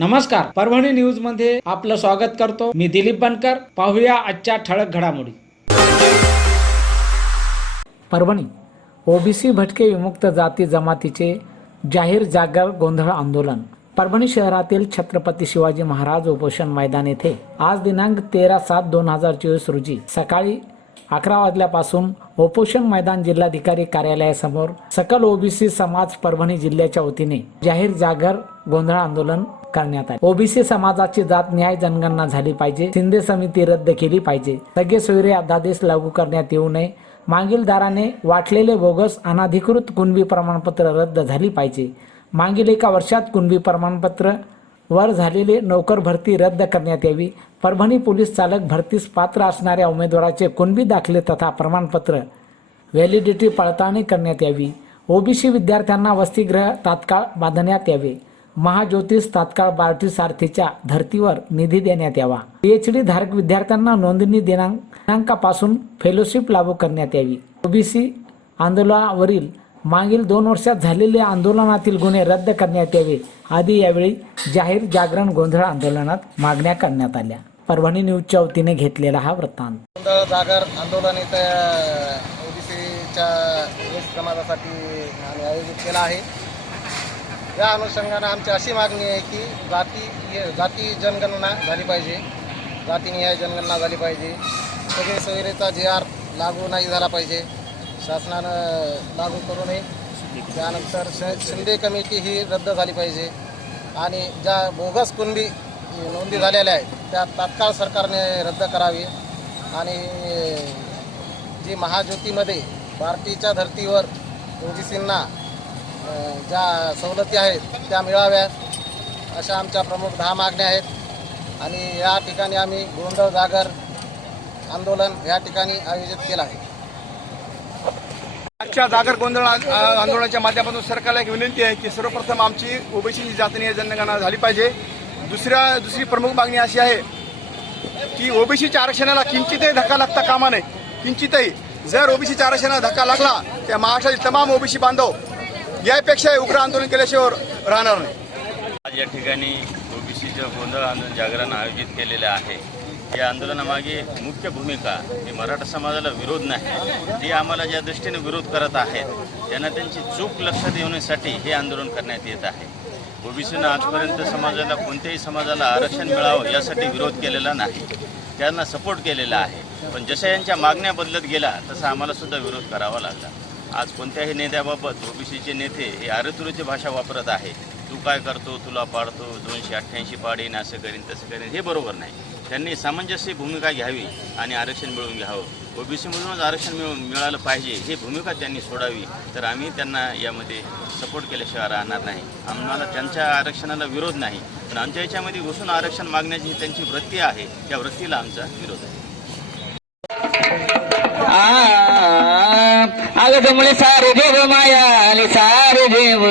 नमस्कार परभणी न्यूजमध्ये आपलं स्वागत करतो. मी दिलीप बनकर पाहूया आजच्या ठळक घडामोडी. परभणी ओबीसी भटके विमुक्त जाती जमातीचे जाहीर जागर गोंधळ आंदोलन. परभणी शहरातील छत्रपती शिवाजी महाराज उपोषण मैदान येथे आज दिनांक तेरा सात दोन हजार चोवीस रोजी सकाळी अकरा वाजल्यापासून उपोषण मैदान जिल्हाधिकारी कार्यालयासमोर सकल ओबीसी समाज परभणी जिल्ह्याच्या वतीने जाहीर जागर गोंधळ आंदोलन करण्यात आले. ओबीसी समाजाची जात न्याय जनगणना झाली पाहिजे. शिंदे समिती रद्द केली पाहिजे. सगळे सोयरे अध्यादेश लागू करण्यात येऊ नये. मागील दाराने वाटलेले बोगस अनाधिकृत कुणबी प्रमाणपत्र रद्द झाली पाहिजे. मागील एका वर्षात कुणबी प्रमाणपत्र वर झालेले नोकर भरती रद्द करण्यात यावी. परभणी पोलीस चालक भरतीस पात्र असणाऱ्या उमेदवाराचे कुणबी दाखले तथा प्रमाणपत्र व्हॅलिडिटी पडताळणी करण्यात यावी. ओबीसी विद्यार्थ्यांना वसतिगृह तात्काळ बांधण्यात यावे. महाज्योतिष तात्काळ बार्टी सारथीच्या धर्तीवर निधी देण्यात यावा. पीएचडी धारक विद्यार्थ्यांना नोंदणी दिनांकापासून फेलोशिप लागू करण्यात यावी. ओबीसी आंदोलनावरील मागील दोन वर्षात झालेल्या आंदोलनातील गुन्हे रद्द करण्यात यावे. आदी यावेळी जाहीर जागरण गोंधळ आंदोलनात मागण्या करण्यात आल्या. परभणी न्यूजच्या वतीने घेतलेला हा वृत्तांत. गोंधळ जागर आंदोलन इथं ओबीसीच्या समाजासाठी आयोजित केला आहे? या अनुषंगानं आमची अशी मागणी आहे की जाती जाती जनगणना झाली पाहिजे. जातीनिहाय जनगणना झाली पाहिजे. सगळे सोयरेचा जे आर लागू नाही झाला पाहिजे. शासनानं लागू करू नये. त्यानंतर श शिंदे कमिटी ही रद्द झाली पाहिजे. आणि ज्या बोगस कुणबी नोंदी झालेल्या आहेत त्या तात्काळ सरकारने रद्द करावी. आणि जी महाज्योतीमध्ये पार्टीच्या धर्तीवर ओबीसींना ज्या सवलती आहेत त्या मिळाव्यात. अशा आमच्या प्रमुख दहा मागण्या आहेत. आणि या ठिकाणी आम्ही गोंधळ जागर आंदोलन या ठिकाणी आयोजित केलं आहे. आजच्या जागर गोंधळ आंदोलनाच्या माध्यमातून सरकारला एक विनंती आहे की सर्वप्रथम आमची ओबीसीची जातनीय जनगणना झाली पाहिजे. दुसऱ्या दुसरी प्रमुख मागणी अशी आहे की ओबीसीच्या आरक्षणाला किंचितही धक्का लागता कामा नये. किंचितही. जर ओबीसीच्या आरक्षणाला धक्का लागला तर महाराष्ट्रातील तमाम ओबीसी बांधव यापेक्षा उग्र आंदोलन केल्याशिवाय राहणार नाही. आज या ठिकाणी ओबीसीचं गोंधळ आंदोलन जागरण आयोजित केलेलं आहे. या आंदोलनामागे मुख्य भूमिका ही मराठा समाजाला विरोध नाही ते आम्हाला ज्या दृष्टीने विरोध करत आहेत त्यांना त्यांची चूक लक्षात येण्यासाठी हे आंदोलन करण्यात येत आहे. ओबीसीनं आजपर्यंत समाजाला कोणत्याही समाजाला आरक्षण मिळावं यासाठी विरोध केलेला नाही. त्यांना सपोर्ट केलेला आहे. पण जशा यांच्या मागण्या बदलत गेल्या तसा आम्हाला सुद्धा विरोध करावा लागला. आज कोणत्याही नेत्याबाबत ओबीसीचे नेते हे आरेतुरीची भाषा वापरत आहे. तू काय करतो तुला पाडतो दोनशे अठ्ठ्याऐंशी पाडेन असं करीन तसं करीन हे बरोबर नाही. त्यांनी सामंजस्य भूमिका घ्यावी आणि आरक्षण मिळवून घ्यावं. ओबीसीमधूनच आरक्षण मिळ मिळालं पाहिजे ही भूमिका त्यांनी सोडावी. तर आम्ही त्यांना यामध्ये सपोर्ट केल्याशिवाय राहणार नाही. आम्हाला त्यांच्या आरक्षणाला विरोध नाही. पण आमच्या याच्यामध्ये घुसून आरक्षण मागण्याची ही त्यांची वृत्ती आहे. त्या वृत्तीला आमचा विरोध आहे. నాగదములి సారి దేవు మాయాలి సారి దేవు